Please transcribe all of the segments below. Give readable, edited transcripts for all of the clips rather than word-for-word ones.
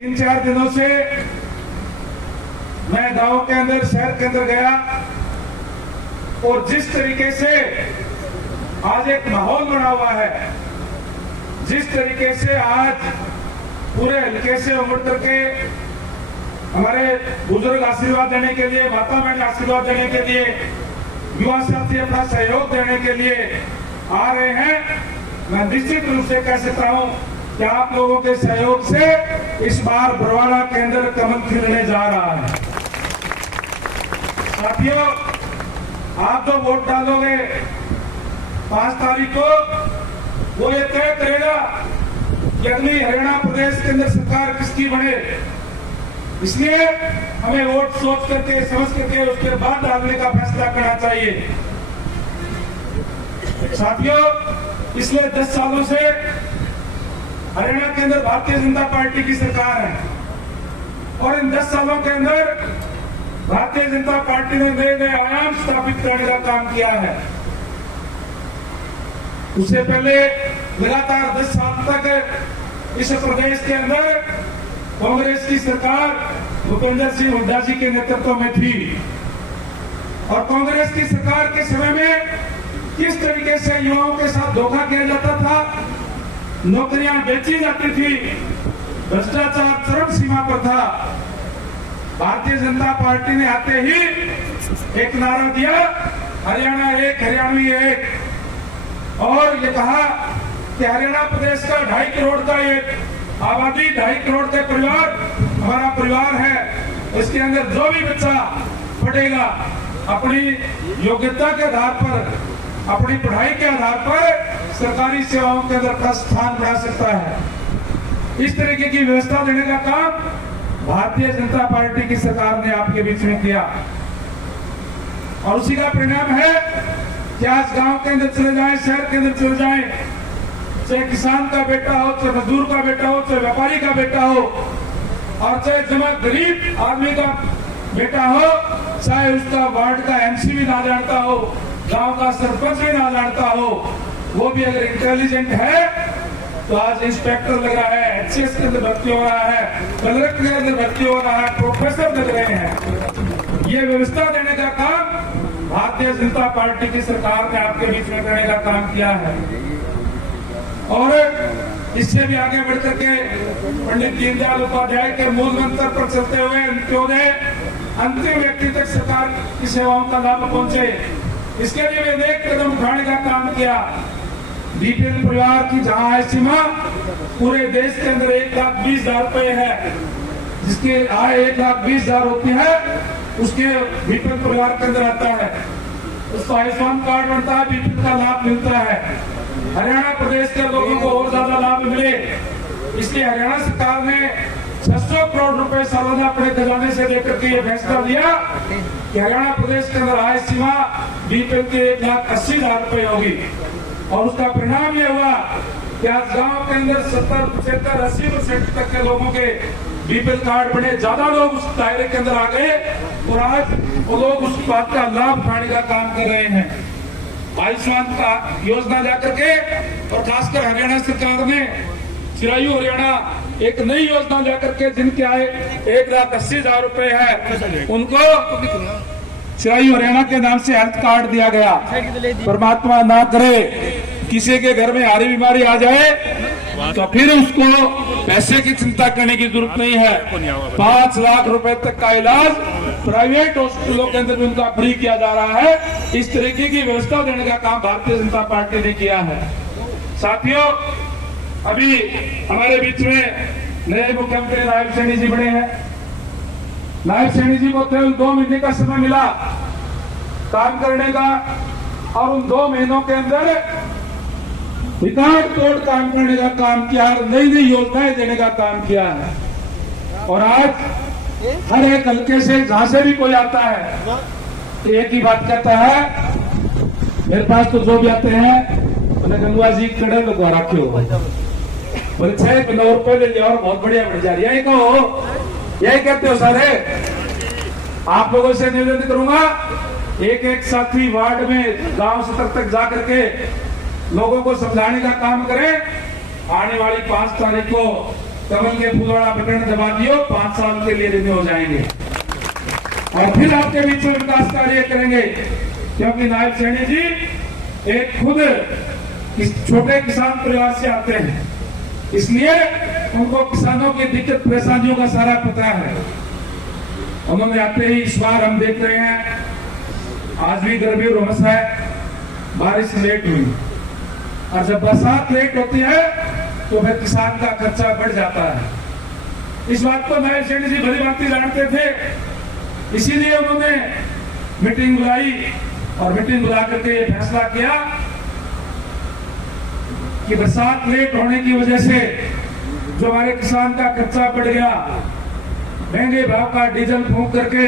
3-4 दिनों से मैं गांव के अंदर शहर के अंदर गया और जिस तरीके से आज एक माहौल बना हुआ है, जिस तरीके से आज पूरे हल्के से उमड़ करके हमारे बुजुर्ग आशीर्वाद देने के लिए, माता बहन आशीर्वाद देने के लिए, युवा साथी अपना सहयोग देने के लिए आ रहे हैं, मैं निश्चित रूप से कह सकता हूं कि आप लोगों के सहयोग से इस बार बरवाड़ा के अंदर कमल खिलने जा रहा है। साथियों, आप जो वोट डालोगे 5 तारीख को, वो ये तय करेगा कि अगली हरियाणा प्रदेश के अंदर सरकार किसकी बने। इसलिए हमें वोट सोच करके, समझ करके उसके बाद डालने का फैसला करना चाहिए। साथियों, पिछले 10 सालों से हरियाणा के अंदर भारतीय जनता पार्टी की सरकार है और इन 10 सालों के अंदर भारतीय जनता पार्टी ने नए नए आयाम स्थापित करने का काम किया है। उससे पहले लगातार 10 साल तक इस प्रदेश के अंदर कांग्रेस की सरकार भूपेंद्र सिंह हुड्डा जी के नेतृत्व में थी और कांग्रेस की सरकार के समय में किस तरीके से युवाओं के साथ धोखा किया जाता था, नौकरियां बेची जाती थी, भ्रष्टाचार चरम सीमा पर था। भारतीय जनता पार्टी ने आते ही एक नारा दिया, हरियाणा एक, हरियाणवी एक, और ये कहा कि हरियाणा प्रदेश का 2.5 करोड़ का एक आबादी, 2.5 करोड़ के परिवार हमारा परिवार है। इसके अंदर जो भी बच्चा पढ़ेगा अपनी योग्यता के आधार पर, अपनी पढ़ाई के आधार पर सरकारी सेवाओं के अंदर अपना स्थान बना सकता है। इस तरीके की व्यवस्था देने का काम भारतीय जनता पार्टी की सरकार ने आपके बीच में किया और उसी का परिणाम है कि आज गांव के अंदर चले जाएं, शहर के अंदर चले जाएं, चाहे किसान का बेटा हो, चाहे मजदूर का बेटा हो, चाहे व्यापारी का बेटा हो और चाहे जमा गरीब आदमी का बेटा हो, चाहे उसका वार्ड का एमसी भी ना जानता हो, गांव का सरपंच भी ना जानता हो, वो भी अगर इंटेलिजेंट है तो आज इंस्पेक्टर लग रहा है, एचसीएस के अंदर भर्ती हो रहा है, कलरक के अंदर भर्ती हो रहा है, प्रोफेसर लग रहे हैं। ये व्यवस्था देने का काम भारतीय जनता पार्टी की सरकार ने आपके बीच में करने का काम किया है और इससे भी आगे बढ़ करके पंडित दीनदयाल उपाध्याय के मूल मंत्र पर चलते हुए अंत्योदय अंतिम व्यक्ति तक सरकार की सेवाओं का लाभ पहुंचे, इसके लिए भी अनेक कदम उठाने का काम किया। बीपीएल परिवार की जहां आय सीमा पूरे देश के अंदर 1,20,000 रुपए है, जिसकी आय 1,20,000 होती है, उसके बीपीएल परिवार के अंदर आता है, उसको आयुष्मान कार्ड बनता है, बीपीएल का लाभ मिलता है। हरियाणा प्रदेश के लोगों को और ज्यादा लाभ मिले, इसलिए हरियाणा सरकार ने 600 करोड़ रुपए सालाना अपने खजाने से लेकर के ये फैसला लिया कि हरियाणा प्रदेश के अंदर आय सीमा बीपीएल के 1,80,000 रुपए होगी और उसका परिणाम ये हुआ कि आज गांव के अंदर 70, 75, 80% तक के लोगों के बीपीएल कार्ड बने, ज्यादा लोग उस दायरे के अंदर आ गए और आज वो लोग उस बात का लाभ उठाने का काम कर रहे हैं। आयुष्मान का योजना जाकर के और खासकर हरियाणा सरकार ने चिरायु हरियाणा एक नई योजना जाकर के जिनके आय 1,80,000 रुपए है, उनको चिरायु हरियाणा के नाम से हेल्थ कार्ड दिया गया। परमात्मा ना करे किसी के घर में हारी बीमारी आ जाए तो फिर उसको पैसे की चिंता करने की जरूरत नहीं है। 5 लाख रुपए तक का इलाज प्राइवेट हॉस्पिटलों के अंदर भी उनका फ्री किया जा रहा है। इस तरीके की व्यवस्था देने का काम भारतीय जनता पार्टी ने किया है। साथियों, अभी हमारे बीच में नए मुख्यमंत्री नायब सैनी जी बने हैं। नायब सैनी जी को केवल 2 महीने का समय मिला काम करने का और उन 2 महीनों के अंदर रिकॉर्ड तोड़ काम करने का काम किया और नई नई योजनाएं देने का काम किया है। और आज हर एक हल्के से जहां से भी कोई आता है तो एक ही बात कहता है, मेरे पास तो जो भी आते हैं मैंने गंगवा जी कड़े लगवा रखे हो, बोले 6 रुपए ले लिया और बहुत बढ़िया बढ़ जा रही है। यही कहो, यही कहते हो सारे। आप लोगों से निवेदन करूंगा, एक एक साथी वार्ड में गांव स्तर तक जाकर के लोगों को समझाने का काम करें। आने वाली 5 तारीख को कमल के फूल वाला बटन दबा दियो, 5 साल के लिए रिन्यू हो जाएंगे और फिर आपके बीच में विकास कार्य करेंगे। क्योंकि नायब सैनी जी एक खुद छोटे किसान परिवार से आते हैं, इसलिए उनको किसानों की दिक्कत परेशानियों का सारा पता है। उन्होंने आते ही इस बार हम देख रहे हैं, आज भी गर्मी और उमस है, बारिश लेट हुई और जब बरसात लेट होती है तो फिर किसान का खर्चा बढ़ जाता है। इस बात को नायब सैनी जी भली भांति जानते थे, इसीलिए उन्होंने मीटिंग बुलाई और मीटिंग बुला करके ये फैसला किया कि बरसात लेट होने की वजह से जो हमारे किसान का खर्चा बढ़ गया, महंगे भाव का डीजल फूंक करके,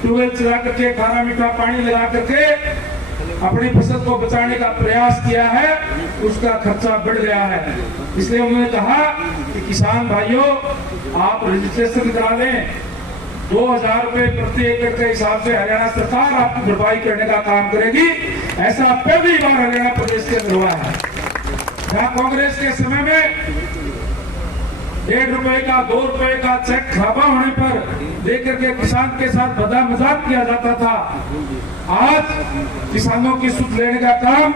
ट्यूबवेल चला करके, खारा मीठा पानी लगा करके अपनी फसल को बचाने का प्रयास किया है, उसका खर्चा बढ़ गया है। इसलिए उन्होंने कहा कि किसान भाइयों आप रजिस्ट्रेशन करा लें, 2000 रुपए प्रति एकड़ के हिसाब से हरियाणा सरकार आपकी भरपाई करने का काम करेगी। ऐसा पहली बार हरियाणा प्रदेश के अंदर हुआ है। जहां कांग्रेस के समय में 1.5 रुपए का 2 रुपए का चेक खराबा होने पर देकर के किसान के साथ बदा मजाक किया जाता था, आज किसानों की सुध लेने का काम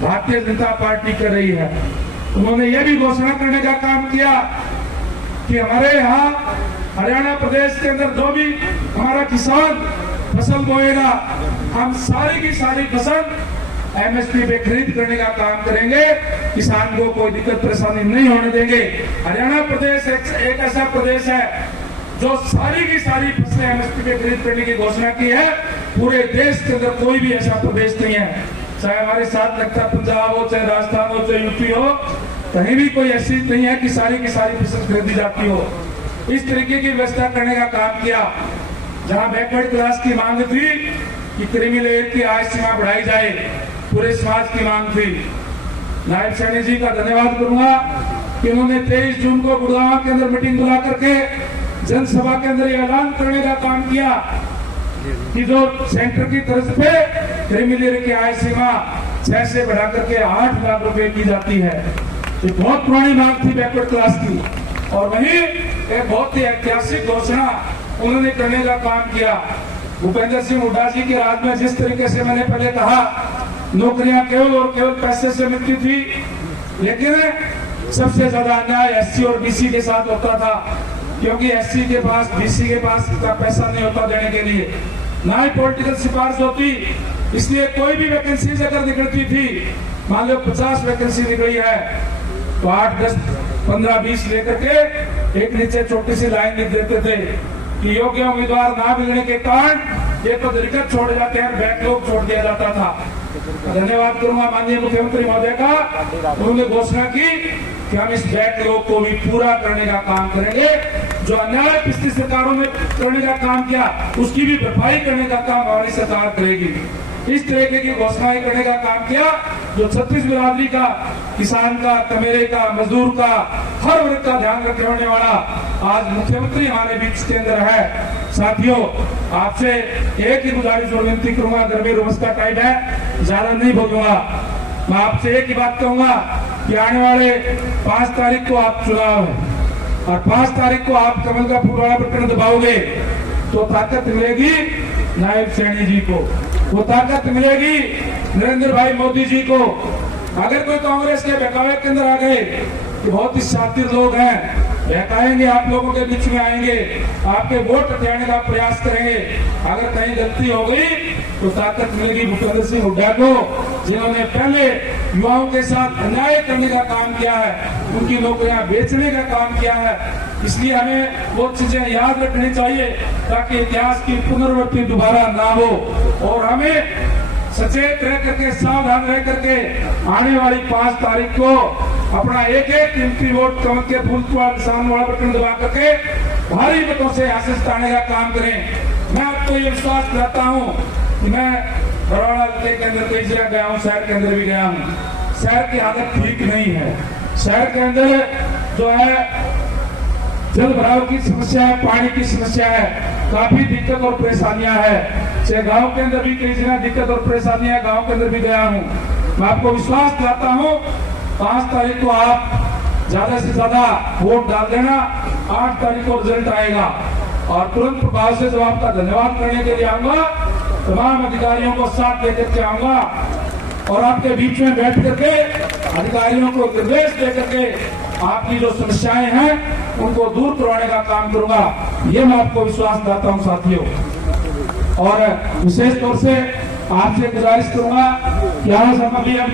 भारतीय जनता पार्टी कर रही है। उन्होंने ये भी घोषणा करने का काम किया कि हमारे यहाँ हरियाणा प्रदेश के अंदर जो भी हमारा किसान फसल बोएगा, हम सारी की सारी फसल एमएसपी पे खरीद करने का काम करेंगे, किसान को कोई दिक्कत परेशानी नहीं होने देंगे। हरियाणा प्रदेश एक ऐसा प्रदेश है जो सारी की सारी फसलें एमएसपी पे खरीद करने की घोषणा की है। पूरे देश के अंदर कोई भी ऐसा प्रदेश नहीं है, चाहे हमारे साथ लगता पंजाब हो, चाहे राजस्थान हो, चाहे यूपी हो, कहीं भी कोई ऐसी नहीं है कि सारी की सारी फसल खरीदी जाती हो। इस तरीके की व्यवस्था करने का काम किया। जहां बैकवर्ड क्लास की मांग थी कि क्रीमी लेयर की आय सीमा बढ़ाई जाए, पूरे समाज की मांग थी। नायब सैनी जी का धन्यवाद करूंगा कि उन्होंने 23 जून को गुड़गांव के अंदर मीटिंग बुला करके जनसभा के अंदर ऐलान करने का काम किया कि जो सेंटर की तरफ पे क्रीमी लेयर की आय सीमा 6 से बढ़ा करके 8 लाख रुपए की जाती है। ये बहुत पुरानी मांग थी बैकवर्ड क्लास की, और वहीं एक बहुत ही ऐतिहासिक घोषणा उन्होंने करने का काम किया। भूपेंद्र सिंह हुड्डा जी के राज में जिस तरीके से मैंने पहले कहा, नौकरियां केवल और केवल पैसे से मिलती थी, लेकिन सबसे ज्यादा अन्याय एससी और बीसी के साथ होता था, क्योंकि एससी के पास बीसी के पास इतना पैसा नहीं होता देने के लिए, ना ही पॉलिटिकल सिफारिश होती। इसलिए कोई भी वैकेंसी अगर निकलती थी, मान लो 50 वैकेंसी निकली है, तो 8, 10, 15, 20 लेकर के एक नीचे छोटी सी लाइन लिख देते थे कि योग्य उम्मीदवार ना मिलने के कारण ये तो दिक्कत छोड़ जाते हैं, बैकलॉग छोड़ दिया जाता था। धन्यवाद करूंगा माननीय मुख्यमंत्री महोदय का, उन्होंने घोषणा की कि हम इस बैकलॉग को भी पूरा करने का काम करेंगे। जो अन्याय पिछली सरकारों ने करने का काम किया, उसकी भी भरपाई करने का काम हमारी सरकार करेगी। इस तरीके की घोषणाएं करने का काम किया जो छत्तीस बिरादरी का, किसान का, कमेरे का, मजदूर का, हर वर्ग का ध्यान रखने वाला आज मुख्यमंत्री हमारे बीच के अंदर है। साथियों, आपसे एक ही गुजारिश और विनती करूंगा, गर्मी रुमस का टाइम है, ज्यादा नहीं बोलूंगा। मैं आपसे एक ही बात कहूंगा कि आने वाले 5 तारीख को आप चुनाव है, और 5 तारीख को आप कमल का फूल वाला बटन दबाओगे तो ताकत मिलेगी नायब सैनी जी को, वो ताकत मिलेगी नरेंद्र भाई मोदी जी को। अगर कोई कांग्रेस के बहकावे के अंदर आ गए कि बहुत ही शातिर लोग हैं, बहकाएंगे, आप लोगों के बीच में आएंगे, आपके वोट हथियाने का प्रयास करेंगे, अगर कहीं गलती हो गई तो ताकत मिलेगी भूपेंद्र सिंह हुड्डा को, जिन्होंने पहले युवाओं के साथ अन्याय करने का काम किया है, उनकी नौकरियां बेचने का काम किया है। इसलिए हमें वो चीजें याद रखनी चाहिए ताकि इतिहास की पुनरावृत्ति दोबारा ना हो, और हमें सचेत रह करके, सावधान रह करके आने वाली 5 तारीख को अपना एक कीमती वोट कमल के फूल किसान वाला बटन दबा करके भारी मतों से हासिल करने का काम करें। मैं आपको ये विश्वास दिलाता हूँ कि मैं बड़ौदा जिले के अंदर कई जगह गया हूँ, शहर के अंदर भी गया हूँ, शहर की हालत ठीक नहीं है। शहर के अंदर जो है जल भराव की समस्या है, पानी की समस्या है, काफी दिक्कत और परेशानियां है। चाहे गांव के अंदर भी कई जगह दिक्कत और परेशानियां, गांव के अंदर भी गया हूं। मैं आपको विश्वास दिलाता हूं 5 तारीख को आप ज्यादा से ज्यादा वोट डाल देना। 8 तारीख को रिजल्ट आएगा और तुरंत प्रभाव से जब आपका धन्यवाद करने के लिए आऊंगा, तमाम अधिकारियों को साथ लेकर के आऊंगा और आपके बीच में बैठ करके अधिकारियों को निर्देश दे करके आपकी जो समस्याएं हैं उनको दूर करवाने का काम करूंगा। ये मैं आपको विश्वास दिलाता हूं साथियों। और विशेष तौर से आपसे गुजारिश करूंगा कि आज हम अभी हम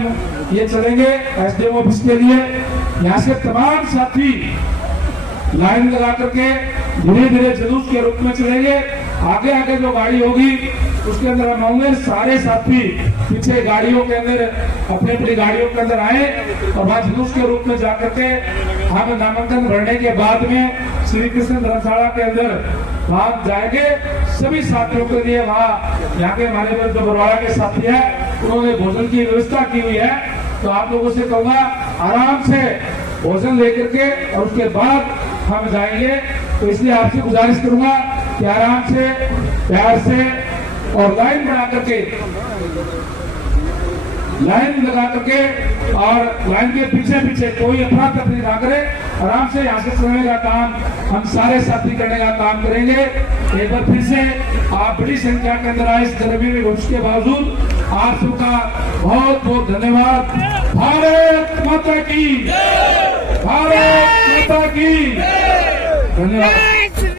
ये चलेंगे एसडीएम ऑफिस के लिए। यहाँ से तमाम साथी लाइन लगा करके धीरे धीरे जुलूस के रूप में चलेंगे। आगे आगे जो गाड़ी होगी उसके अंदर हम होंगे, सारे साथी पीछे गाड़ियों के अंदर अपनी अपनी गाड़ियों के अंदर आए और वहां जुलूस के रूप में जाकर के हम नामांकन भरने के बाद में श्री कृष्ण धर्मशाला के अंदर वहां जाएंगे। सभी साथियों के लिए वहां यहाँ के हमारे जो बरवाड़ा के साथी है उन्होंने भोजन की व्यवस्था की हुई है, तो आप लोगों से कहूंगा आराम से भोजन लेकर के और उसके बाद हम जाएंगे। तो इसलिए आपसे गुजारिश करूंगा कि आराम से प्यार से और लाइन बना करके लाइन लगा करके और लाइन के पीछे पीछे कोई अफरा तफरी ना करे। आराम से यहाँ से चलने का काम हम सारे साथी करने का काम करेंगे। एक बार फिर से आप बड़ी संख्या के अंदर आए इस गर्मी में के बावजूद आप सबका बहुत बहुत धन्यवाद। भारत माता की, भारत माता की, धन्यवाद।